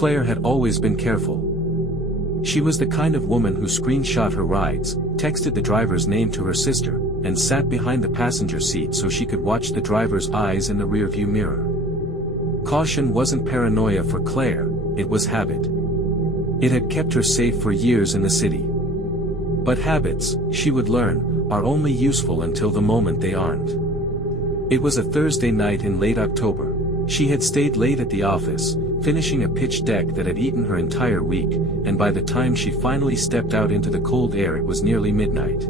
Claire had always been careful. She was the kind of woman who screenshot her rides, texted the driver's name to her sister, and sat behind the passenger seat so she could watch the driver's eyes in the rearview mirror. Caution wasn't paranoia for Claire, it was habit. It had kept her safe for years in the city. But habits, she would learn, are only useful until the moment they aren't. It was a Thursday night in late October. She had stayed late at the office, finishing a pitch deck that had eaten her entire week, and by the time she finally stepped out into the cold air it was nearly midnight.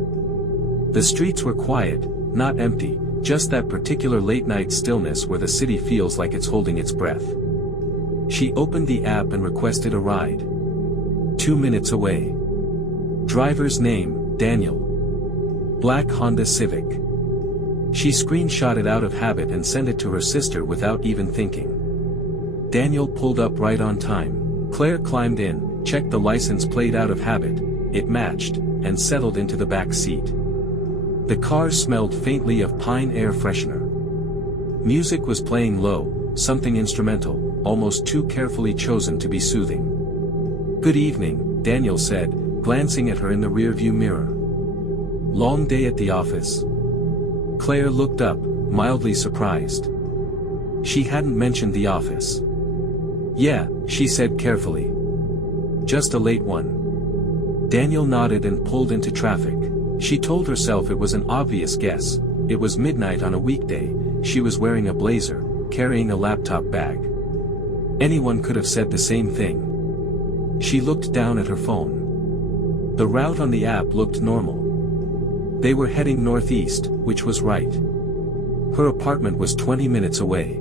The streets were quiet, not empty, just that particular late-night stillness where the city feels like it's holding its breath. She opened the app and requested a ride. 2 minutes away. Driver's name, Daniel. Black Honda Civic. She screenshot it out of habit and sent it to her sister without even thinking. Daniel pulled up right on time. Claire climbed in, checked the license plate out of habit, it matched, and settled into the back seat. The car smelled faintly of pine air freshener. Music was playing low, something instrumental, almost too carefully chosen to be soothing. "Good evening," Daniel said, glancing at her in the rearview mirror. "Long day at the office?" Claire looked up, mildly surprised. She hadn't mentioned the office. "Yeah," she said carefully. "Just a late one." Daniel nodded and pulled into traffic. She told herself it was an obvious guess. It was midnight on a weekday, she was wearing a blazer, carrying a laptop bag. Anyone could have said the same thing. She looked down at her phone. The route on the app looked normal. They were heading northeast, which was right. Her apartment was 20 minutes away.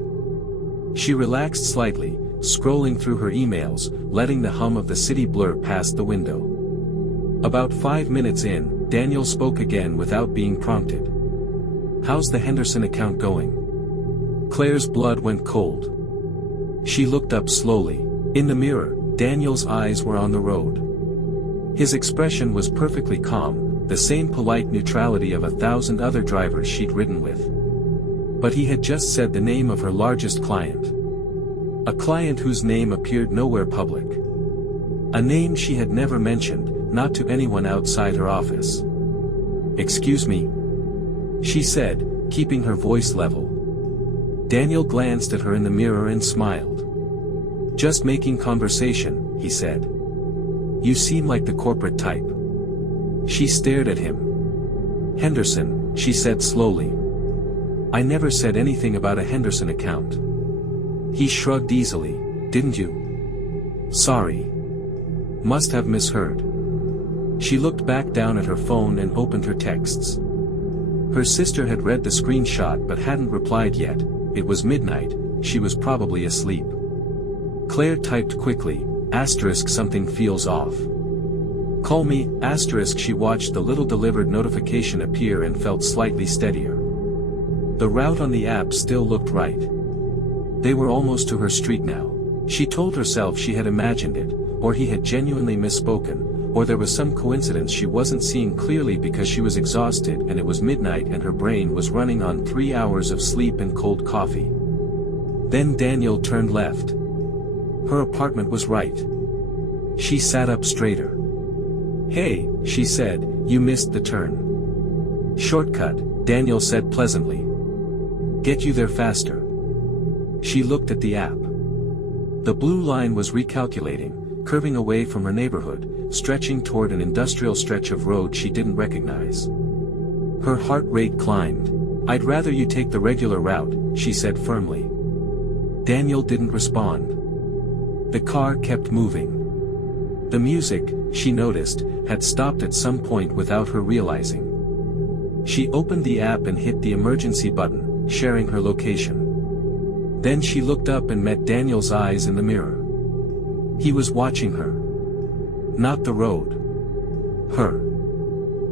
She relaxed slightly, scrolling through her emails, letting the hum of the city blur past the window. About 5 minutes in, Daniel spoke again without being prompted. "How's the Henderson account going?" Claire's blood went cold. She looked up slowly. In the mirror, Daniel's eyes were on the road. His expression was perfectly calm, the same polite neutrality of 1,000 other drivers she'd ridden with. But he had just said the name of her largest client. A client whose name appeared nowhere public. A name she had never mentioned, not to anyone outside her office. "Excuse me?" she said, keeping her voice level. Daniel glanced at her in the mirror and smiled. "Just making conversation," he said. "You seem like the corporate type." She stared at him. "Henderson," she said slowly. "I never said anything about a Henderson account." He shrugged easily. "Didn't you?" "Sorry. Must have misheard." She looked back down at her phone and opened her texts. Her sister had read the screenshot but hadn't replied yet. It was midnight, she was probably asleep. Claire typed quickly, "something feels off. Call me, *. She watched the little delivered notification appear and felt slightly steadier. The route on the app still looked right. They were almost to her street now. She told herself she had imagined it, or he had genuinely misspoken, or there was some coincidence she wasn't seeing clearly because she was exhausted and it was midnight and her brain was running on 3 hours of sleep and cold coffee. Then Daniel turned left. Her apartment was right. She sat up straighter. "Hey," she said, "you missed the turn." "Shortcut," Daniel said pleasantly. "Get you there faster." She looked at the app. The blue line was recalculating, curving away from her neighborhood, stretching toward an industrial stretch of road she didn't recognize. Her heart rate climbed. "I'd rather you take the regular route," she said firmly. Daniel didn't respond. The car kept moving. The music, she noticed, had stopped at some point without her realizing. She opened the app and hit the emergency button, sharing her location. Then she looked up and met Daniel's eyes in the mirror. He was watching her. Not the road. Her.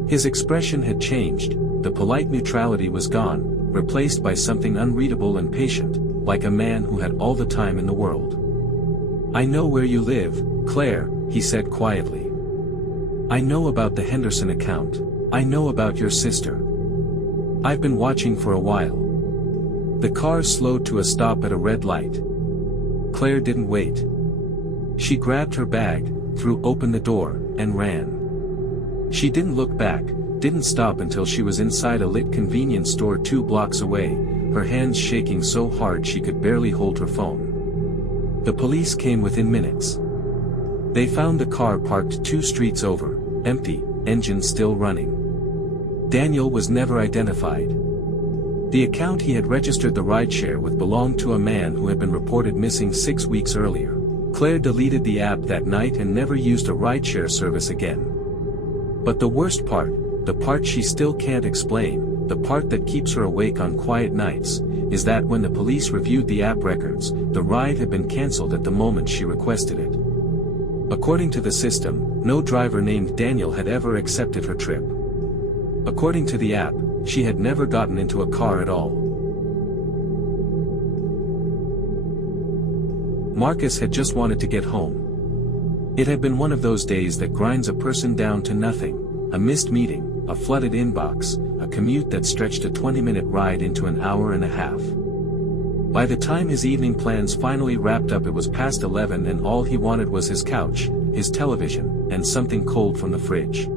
His expression had changed, the polite neutrality was gone, replaced by something unreadable and patient, like a man who had all the time in the world. "I know where you live, Claire," he said quietly. "I know about the Henderson account. I know about your sister. I've been watching for a while." The car slowed to a stop at a red light. Claire didn't wait. She grabbed her bag, threw open the door, and ran. She didn't look back, didn't stop until she was inside a lit convenience store 2 blocks away, her hands shaking so hard she could barely hold her phone. The police came within minutes. They found the car parked 2 streets over, empty, engine still running. Daniel was never identified. The account he had registered the rideshare with belonged to a man who had been reported missing 6 weeks earlier. Claire deleted the app that night and never used a rideshare service again. But the worst part, the part she still can't explain, the part that keeps her awake on quiet nights, is that when the police reviewed the app records, the ride had been cancelled at the moment she requested it. According to the system, no driver named Daniel had ever accepted her trip. According to the app, she had never gotten into a car at all. Marcus had just wanted to get home. It had been one of those days that grinds a person down to nothing, a missed meeting, a flooded inbox, a commute that stretched a 20-minute ride into an hour and a half. By the time his evening plans finally wrapped up, it was past 11 and all he wanted was his couch, his television, and something cold from the fridge.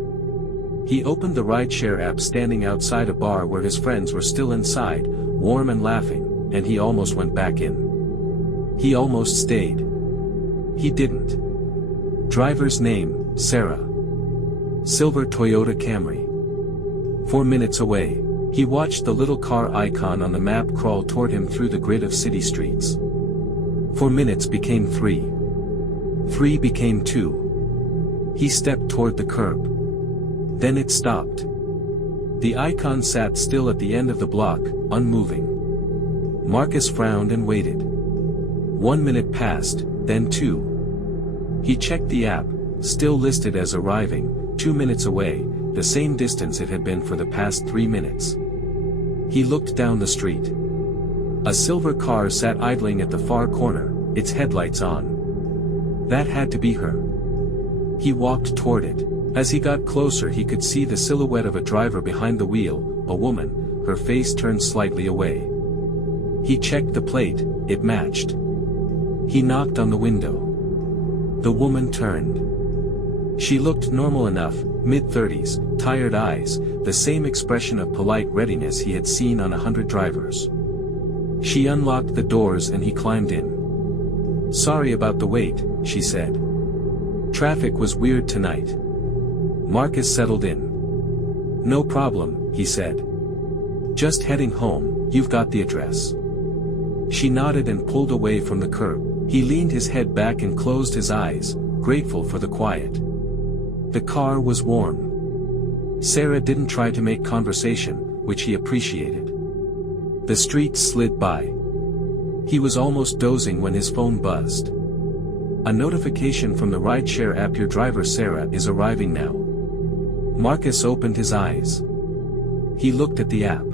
He opened the rideshare app standing outside a bar where his friends were still inside, warm and laughing, and he almost went back in. He almost stayed. He didn't. Driver's name, Sarah. Silver Toyota Camry. 4 minutes away. He watched the little car icon on the map crawl toward him through the grid of city streets. 4 minutes became 3. 3 became 2. He stepped toward the curb. Then it stopped. The icon sat still at the end of the block, unmoving. Marcus frowned and waited. 1 minute passed, then 2. He checked the app, still listed as arriving, 2 minutes away, the same distance it had been for the past 3 minutes. He looked down the street. A silver car sat idling at the far corner, its headlights on. That had to be her. He walked toward it. As he got closer he could see the silhouette of a driver behind the wheel, a woman, her face turned slightly away. He checked the plate, it matched. He knocked on the window. The woman turned. She looked normal enough, mid-30s, tired eyes, the same expression of polite readiness he had seen on 100 drivers. She unlocked the doors and he climbed in. "Sorry about the wait," she said. "Traffic was weird tonight." Marcus settled in. "No problem," he said. "Just heading home, you've got the address." She nodded and pulled away from the curb. He leaned his head back and closed his eyes, grateful for the quiet. The car was warm. Sarah didn't try to make conversation, which he appreciated. The streets slid by. He was almost dozing when his phone buzzed. A notification from the rideshare app: "Your driver Sarah is arriving now." Marcus opened his eyes. He looked at the app.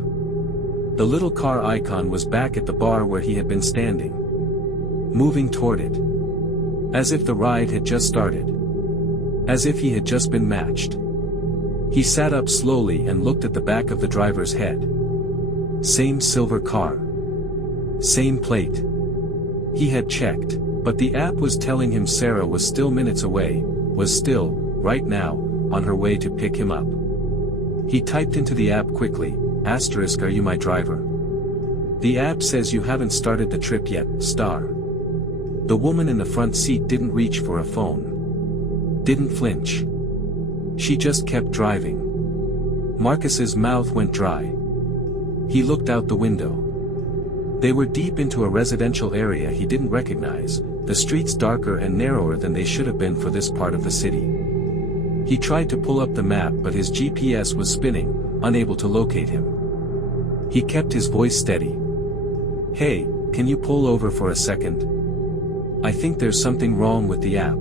The little car icon was back at the bar where he had been standing. Moving toward it. As if the ride had just started. As if he had just been matched. He sat up slowly and looked at the back of the driver's head. Same silver car. Same plate. He had checked, but the app was telling him Sarah was still minutes away, was still, right now, on her way to pick him up. He typed into the app quickly, *, "Are you my driver? The app says you haven't started the trip yet, *. The woman in the front seat didn't reach for a phone. Didn't flinch. She just kept driving. Marcus's mouth went dry. He looked out the window. They were deep into a residential area he didn't recognize, the streets darker and narrower than they should have been for this part of the city. He tried to pull up the map but his GPS was spinning, unable to locate him. He kept his voice steady. "Hey, can you pull over for a second? I think there's something wrong with the app."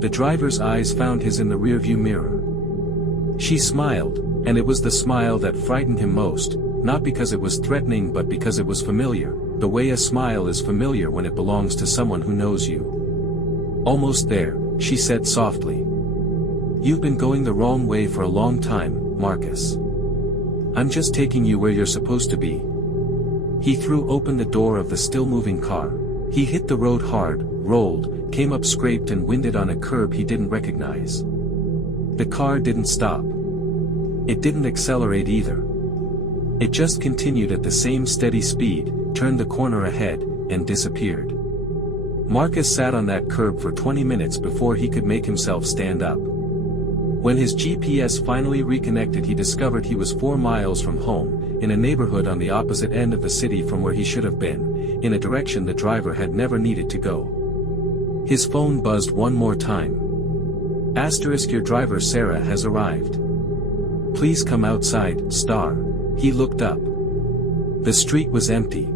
The driver's eyes found his in the rearview mirror. She smiled, and it was the smile that frightened him most, not because it was threatening but because it was familiar, the way a smile is familiar when it belongs to someone who knows you. "Almost there," she said softly. "You've been going the wrong way for a long time, Marcus. I'm just taking you where you're supposed to be." He threw open the door of the still-moving car. He hit the road hard, rolled, came up scraped and winded on a curb he didn't recognize. The car didn't stop. It didn't accelerate either. It just continued at the same steady speed, turned the corner ahead, and disappeared. Marcus sat on that curb for 20 minutes before he could make himself stand up. When his GPS finally reconnected, he discovered he was 4 miles from home, in a neighborhood on the opposite end of the city from where he should have been, in a direction the driver had never needed to go. His phone buzzed one more time. * Your driver Sarah has arrived. Please come outside, star. He looked up. The street was empty.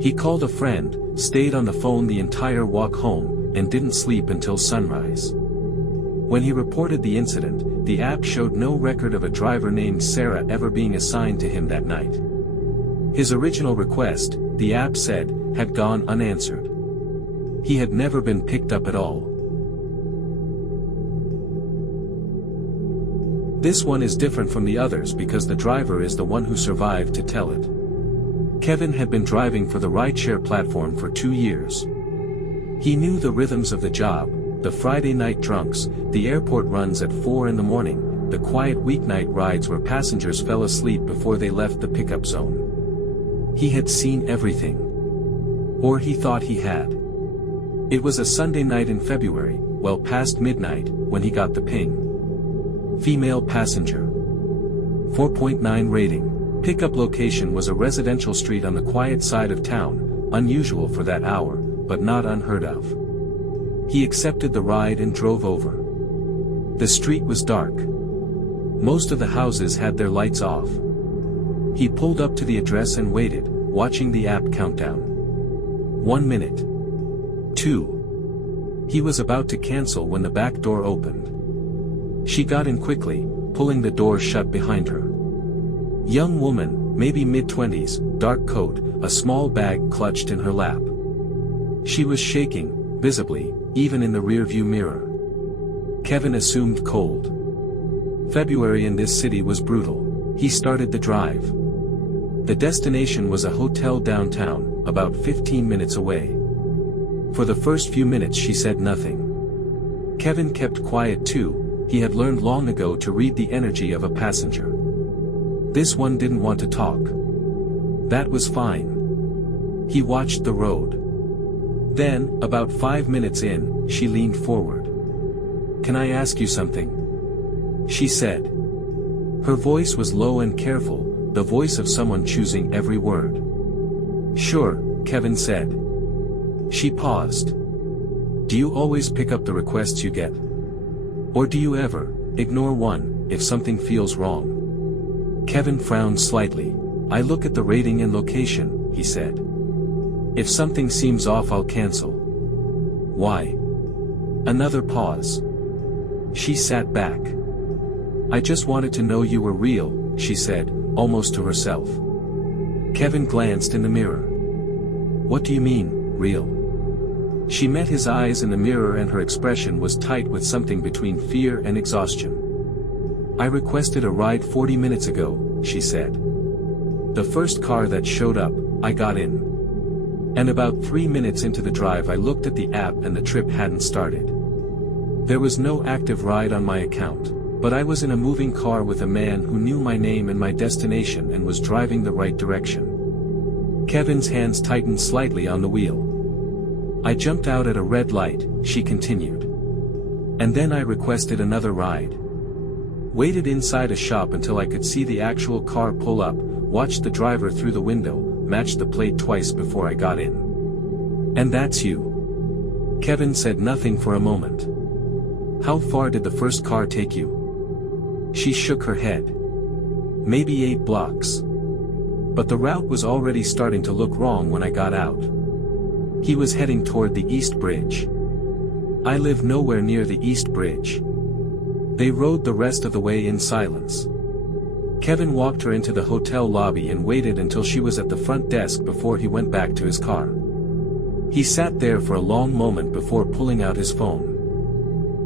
He called a friend, stayed on the phone the entire walk home, and didn't sleep until sunrise. When he reported the incident, the app showed no record of a driver named Sarah ever being assigned to him that night. His original request, the app said, had gone unanswered. He had never been picked up at all. This one is different from the others because the driver is the one who survived to tell it. Kevin had been driving for the rideshare platform for 2 years. He knew the rhythms of the job, the Friday night drunks, the airport runs at 4 in the morning, the quiet weeknight rides where passengers fell asleep before they left the pickup zone. He had seen everything. Or he thought he had. It was a Sunday night in February, well past midnight, when he got the ping. Female passenger. 4.9 rating. Pickup location was a residential street on the quiet side of town, unusual for that hour, but not unheard of. He accepted the ride and drove over. The street was dark. Most of the houses had their lights off. He pulled up to the address and waited, watching the app countdown. 1 minute. 2. He was about to cancel when the back door opened. She got in quickly, pulling the door shut behind her. Young woman, maybe mid-20s, dark coat, a small bag clutched in her lap. She was shaking, visibly, even in the rearview mirror. Kevin assumed cold. February in this city was brutal. He started the drive. The destination was a hotel downtown, about 15 minutes away. For the first few minutes she said nothing. Kevin kept quiet too. He had learned long ago to read the energy of a passenger. This one didn't want to talk. That was fine. He watched the road. Then, about 5 minutes in, she leaned forward. "Can I ask you something?" she said. Her voice was low and careful, the voice of someone choosing every word. "Sure," Kevin said. She paused. "Do you always pick up the requests you get? Or do you ever ignore one if something feels wrong?" Kevin frowned slightly. "I look at the rating and location," he said. "If something seems off I'll cancel." "Why?" Another pause. She sat back. "I just wanted to know you were real," she said, almost to herself. Kevin glanced in the mirror. "What do you mean, real?" She met his eyes in the mirror and her expression was tight with something between fear and exhaustion. "I requested a ride 40 minutes ago," she said. "The first car that showed up, I got in. And about 3 minutes into the drive I looked at the app and the trip hadn't started. There was no active ride on my account, but I was in a moving car with a man who knew my name and my destination and was driving the right direction." Kevin's hands tightened slightly on the wheel. "I jumped out at a red light," she continued. "And then I requested another ride. Waited inside a shop until I could see the actual car pull up, watched the driver through the window, matched the plate twice before I got in. And that's you." Kevin said nothing for a moment. "How far did the first car take you?" She shook her head. "Maybe 8 blocks. But the route was already starting to look wrong when I got out. He was heading toward the East Bridge. I live nowhere near the East Bridge." They rode the rest of the way in silence. Kevin walked her into the hotel lobby and waited until she was at the front desk before he went back to his car. He sat there for a long moment before pulling out his phone.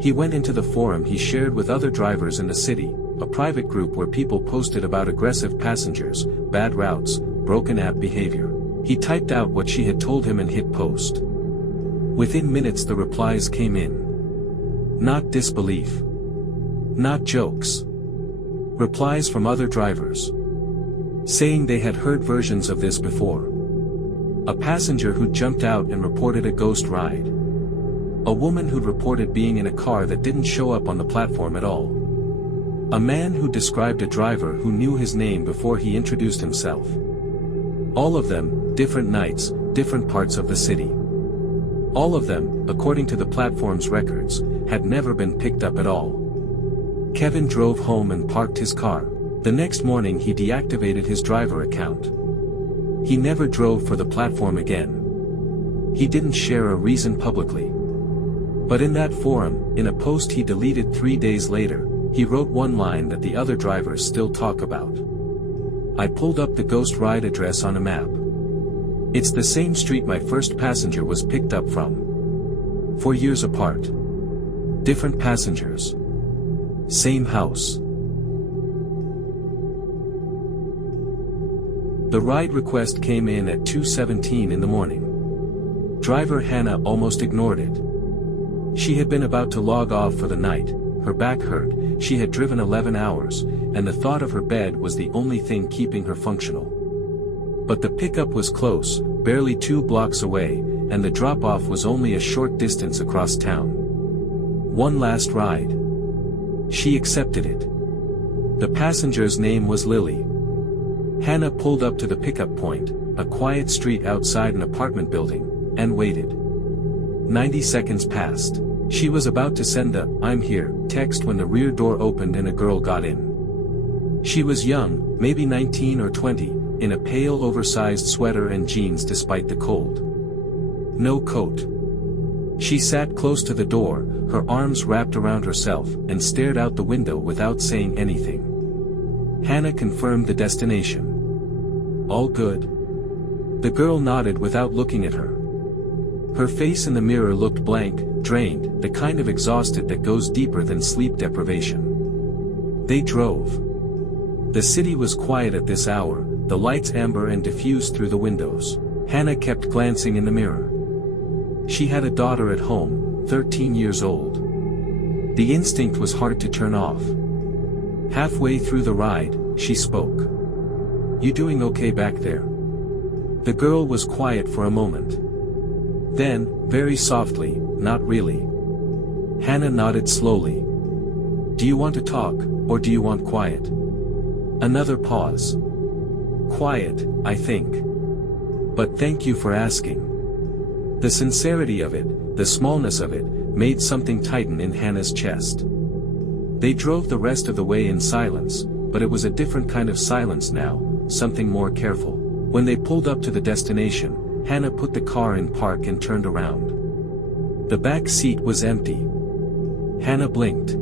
He went into the forum he shared with other drivers in the city, a private group where people posted about aggressive passengers, bad routes, broken app behavior. He typed out what she had told him and hit post. Within minutes the replies came in. Not disbelief. Not jokes. Replies from other drivers. Saying they had heard versions of this before. A passenger who jumped out and reported a ghost ride. A woman who'd reported being in a car that didn't show up on the platform at all. A man who described a driver who knew his name before he introduced himself. All of them, different nights, different parts of the city. All of them, according to the platform's records, had never been picked up at all. Kevin drove home and parked his car. The next morning he deactivated his driver account. He never drove for the platform again. He didn't share a reason publicly. But in that forum, in a post he deleted 3 days later, he wrote one line that the other drivers still talk about. I pulled up the ghost ride address on a map. It's the same street my first passenger was picked up from. 4 years apart. Different passengers. Same house. The ride request came in at 2:17 in the morning. Driver Hannah almost ignored it. She had been about to log off for the night, her back hurt, she had driven 11 hours, and the thought of her bed was the only thing keeping her functional. But the pickup was close, barely 2 blocks away, and the drop-off was only a short distance across town. One last ride. She accepted it. The passenger's name was Lily. Hannah pulled up to the pickup point, a quiet street outside an apartment building, and waited. 90 seconds passed. She was about to send the "I'm here" text when the rear door opened and a girl got in. She was young, maybe 19 or 20, in a pale oversized sweater and jeans despite the cold. No coat. She sat close to the door, her arms wrapped around herself, and stared out the window without saying anything. Hannah confirmed the destination. All good? The girl nodded without looking at her. Her face in the mirror looked blank, drained, the kind of exhausted that goes deeper than sleep deprivation. They drove. The city was quiet at this hour, the lights amber and diffused through the windows. Hannah kept glancing in the mirror. She had a daughter at home, 13 years old. The instinct was hard to turn off. Halfway through the ride, she spoke. You doing okay back there? The girl was quiet for a moment. Then, very softly, not really. Hannah nodded slowly. Do you want to talk, or do you want quiet? Another pause. Quiet, I think. But thank you for asking. The sincerity of it, the smallness of it, made something tighten in Hannah's chest. They drove the rest of the way in silence, but it was a different kind of silence now, something more careful. When they pulled up to the destination, Hannah put the car in park and turned around. The back seat was empty. Hannah blinked.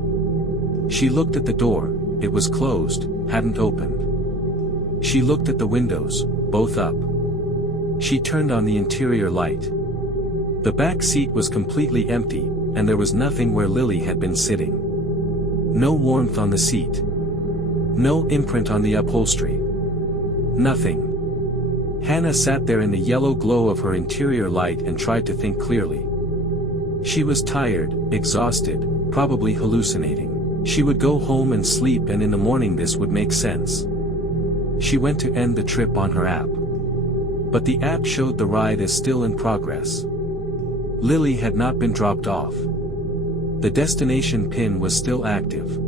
She looked at the door, it was closed, hadn't opened. She looked at the windows, both up. She turned on the interior light. The back seat was completely empty, and there was nothing where Lily had been sitting. No warmth on the seat. No imprint on the upholstery. Nothing. Hannah sat there in the yellow glow of her interior light and tried to think clearly. She was tired, exhausted, probably hallucinating. She would go home and sleep, and in the morning this would make sense. She went to end the trip on her app. But the app showed the ride as still in progress. Lily had not been dropped off. The destination pin was still active.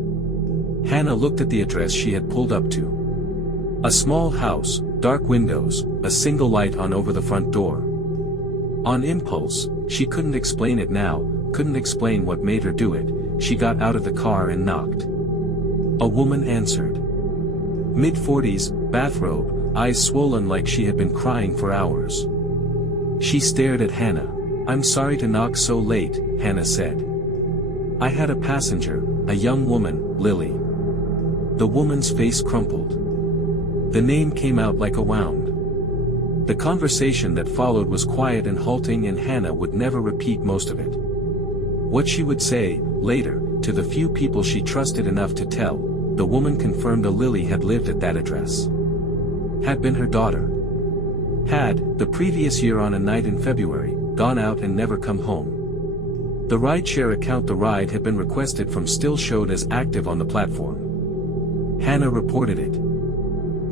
Hannah looked at the address she had pulled up to. A small house, dark windows, a single light on over the front door. On impulse, she couldn't explain it now, couldn't explain what made her do it, she got out of the car and knocked. A woman answered. Mid-40s, bathrobe, eyes swollen like she had been crying for hours. She stared at Hannah. I'm sorry to knock so late, Hannah said. I had a passenger, a young woman, Lily. The woman's face crumpled. The name came out like a wound. The conversation that followed was quiet and halting, and Hannah would never repeat most of it. What she would say, later, to the few people she trusted enough to tell, the woman confirmed a Lily had lived at that address. Had been her daughter. Had, the previous year on a night in February, gone out and never come home. The rideshare account the ride had been requested from still showed as active on the platform. Hannah reported it.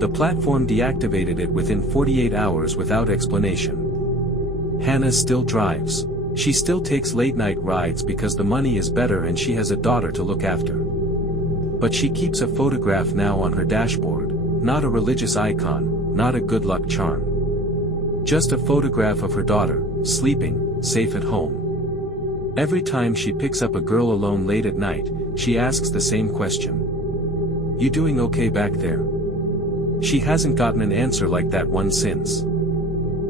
The platform deactivated it within 48 hours without explanation. Hannah still drives. She still takes late-night rides because the money is better and she has a daughter to look after. But she keeps a photograph now on her dashboard, not a religious icon, not a good luck charm. Just a photograph of her daughter, sleeping, safe at home. Every time she picks up a girl alone late at night, she asks the same question. "You doing okay back there?" She hasn't gotten an answer like that one since.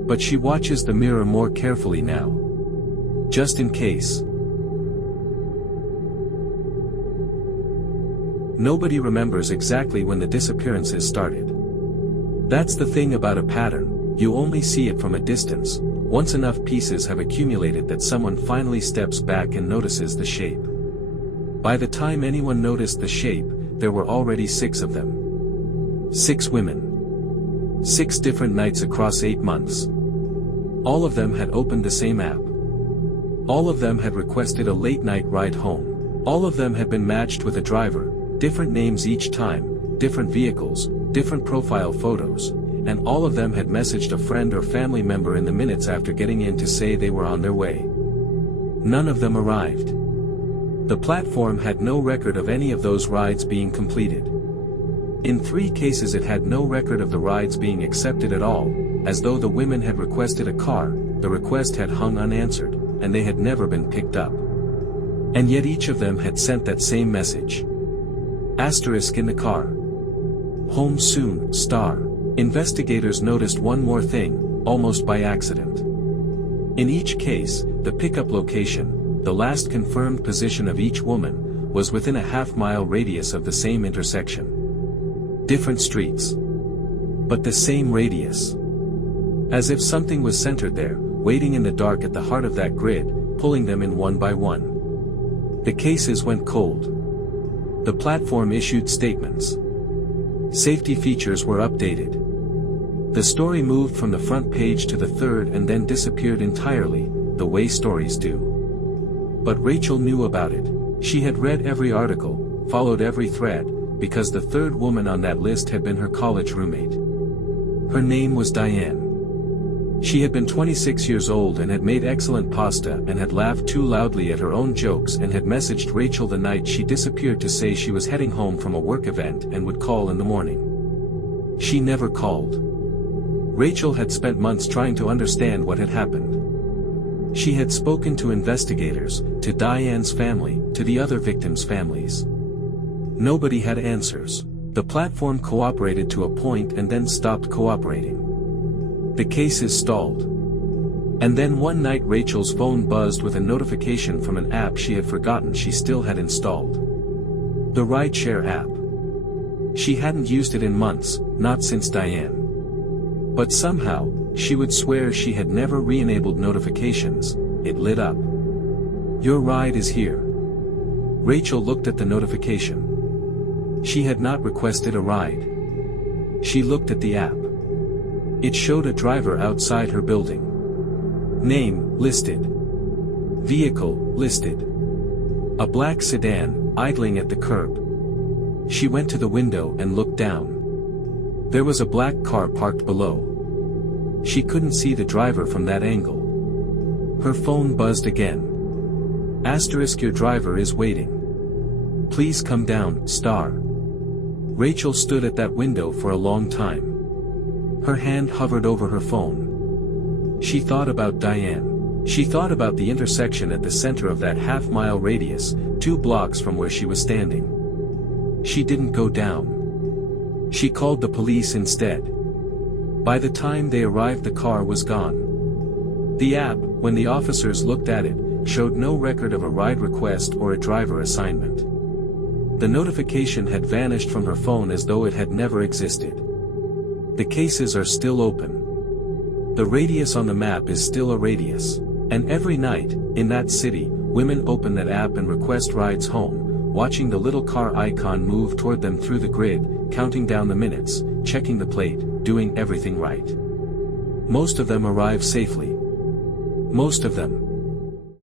But she watches the mirror more carefully now. Just in case. Nobody remembers exactly when the disappearances started. That's the thing about a pattern. You only see it from a distance, once enough pieces have accumulated that someone finally steps back and notices the shape. By the time anyone noticed the shape, there were already 6 of them. 6 women. 6 different nights across 8 months. All of them had opened the same app. All of them had requested a late-night ride home. All of them had been matched with a driver, different names each time, different vehicles, different profile photos, and all of them had messaged a friend or family member in the minutes after getting in to say they were on their way. None of them arrived. The platform had no record of any of those rides being completed. In 3 cases it had no record of the rides being accepted at all, as though the women had requested a car, the request had hung unanswered, and they had never been picked up. And yet each of them had sent that same message. Asterisk in the car. Home soon, star. Investigators noticed one more thing, almost by accident. In each case, the pickup location, the last confirmed position of each woman, was within a half-mile radius of the same intersection. Different streets. But the same radius. As if something was centered there, waiting in the dark at the heart of that grid, pulling them in one by one. The cases went cold. The platform issued statements. Safety features were updated. The story moved from the front page to the third and then disappeared entirely, the way stories do. But Rachel knew about it. She had read every article, followed every thread, because the third woman on that list had been her college roommate. Her name was Diane. She had been 26 years old and had made excellent pasta and had laughed too loudly at her own jokes and had messaged Rachel the night she disappeared to say she was heading home from a work event and would call in the morning. She never called. Rachel had spent months trying to understand what had happened. She had spoken to investigators, to Diane's family, to the other victims' families. Nobody had answers. The platform cooperated to a point and then stopped cooperating. The cases stalled. And then one night Rachel's phone buzzed with a notification from an app she had forgotten she still had installed. The rideshare app. She hadn't used it in months, not since Diane. But somehow, she would swear she had never re-enabled notifications. It lit up. "Your ride is here." Rachel looked at the notification. She had not requested a ride. She looked at the app. It showed a driver outside her building. Name, listed. Vehicle, listed. A black sedan, idling at the curb. She went to the window and looked down. There was a black car parked below. She couldn't see the driver from that angle. Her phone buzzed again. Asterisk, your driver is waiting. Please come down, star. Rachel stood at that window for a long time. Her hand hovered over her phone. She thought about Diane. She thought about the intersection at the center of that half-mile radius, 2 blocks from where she was standing. She didn't go down. She called the police instead. By the time they arrived, the car was gone. The app, when the officers looked at it, showed no record of a ride request or a driver assignment. The notification had vanished from her phone as though it had never existed. The cases are still open. The radius on the map is still a radius. And every night, in that city, women open that app and request rides home, watching the little car icon move toward them through the grid, counting down the minutes, checking the plate, doing everything right. Most of them arrive safely. Most of them.